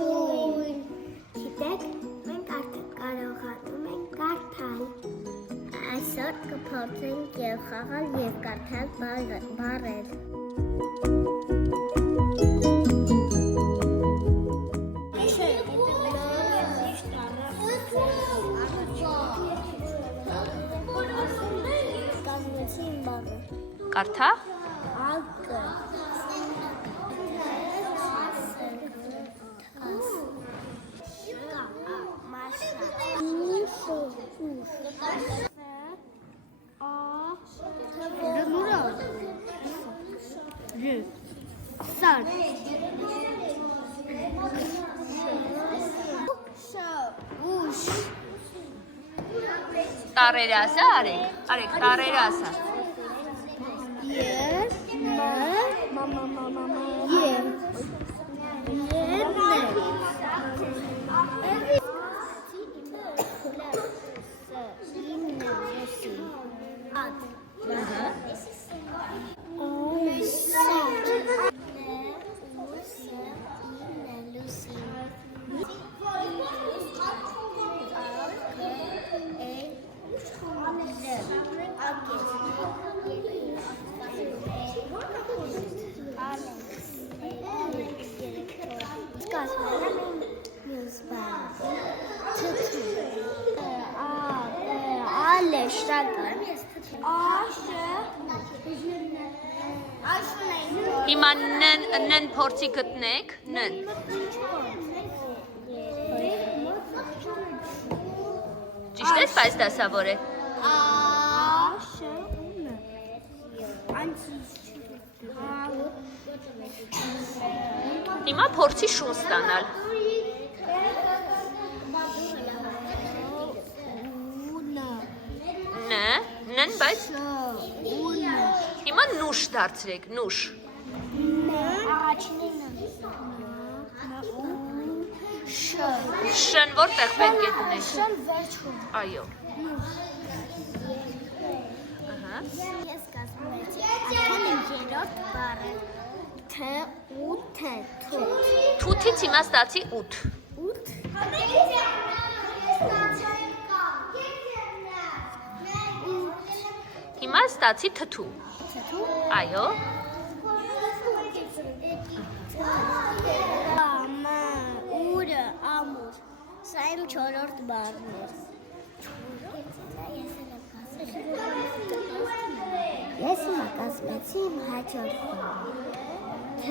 Աշուն։ Գիտեք, մենք արդեն կարողանում ենք կարդալ։ Այսօր կփորձենք եւ խաղալ եւ կարդալ բառեր։ Կարդա։ Ակը։ Տարերը ասա, արեք, տարերը ասա։ Հիմա նն փորձի գտնեք, նն։ Ճիշտ ես, բայց դասավոր է։ Հիմա փորձի շուն ստանալ։ Նն, բայց հիմա նուշ դարձրեք, նուշ։ Շն որտեղ պետք է դնենք։ Շն վերջում։ Այո։ Ես կազմեցի արդեն երրորդ բառը։ Თ ու Თ, թութ։ Թութից հիմա ստացի 8։ Հիմա ստացի թթու։ Այո։ Ուրը, ամուր։ Սա իմ չորրորդ բառն էր։ Ես հիմա կազմեցի իմ հաջորդ բառը։ Თ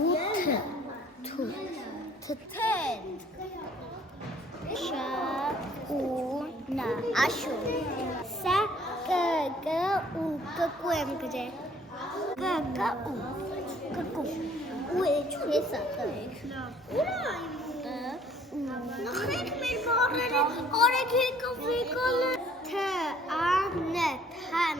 ու Թ, թութ։ Թթեն։ Շ ու ն, աշուն։ Սա կ ու կկու եմ գրել։ Կ ու կկու։ Ու էջպես ատայք։ Նախրեք մեր բառերը, արեք եկավ եկալը։ Թ, ա, ն, թան։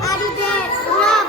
Arrivederci.